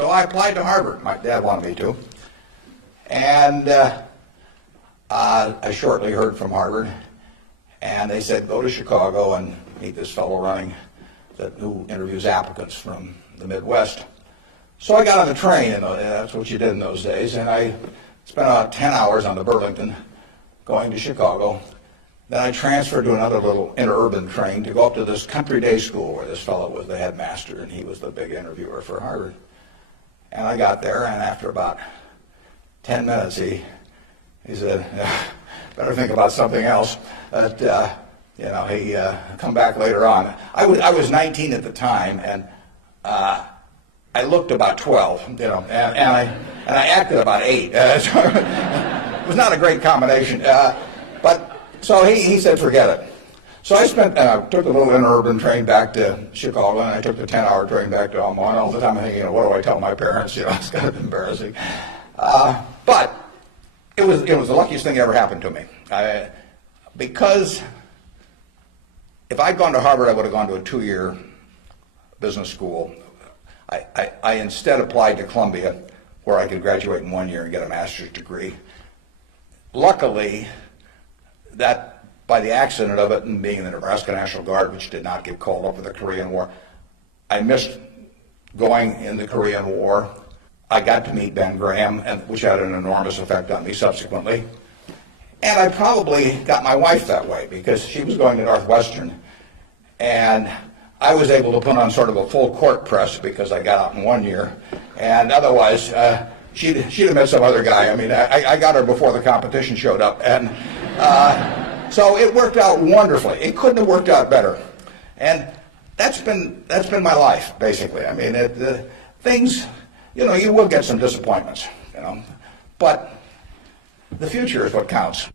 So I applied to Harvard. My dad wanted me to. And I shortly heard from Harvard, and they said, go to Chicago and meet this fellow running who interviews applicants from the Midwest. So I got on the train, and that's what you did in those days, and I spent about 10 hours on the Burlington going to Chicago. Then I transferred to another little interurban train to go up to this country day school where this fellow was the headmaster, and he was the big interviewer for Harvard. And I got there, and after about 10 minutes, he said, better think about something else. But, he come back later on. I was 19 at the time, and I looked about 12, and I acted about 8. So it was not a great combination. So he said, forget it. So I took the little interurban train back to Chicago, and I took the 10-hour train back to Omaha. And all the time I'm thinking, what do I tell my parents? It's kind of embarrassing. But it was the luckiest thing that ever happened to me. Because if I'd gone to Harvard, I would have gone to a 2-year business school. I instead applied to Columbia, where I could graduate in 1 year and get a master's degree. Luckily, that by the accident of it and being in the Nebraska National Guard, which did not get called up for the Korean War, I missed going in the Korean War. I got to meet Ben Graham, which had an enormous effect on me subsequently. And I probably got my wife that way because she was going to Northwestern, and I was able to put on sort of a full court press because I got out in 1 year, and otherwise she'd have met some other guy. I mean, I got her before the competition showed up, and so it worked out wonderfully. It couldn't have worked out better, and that's been my life basically. I mean, things, you will get some disappointments, but the future is what counts.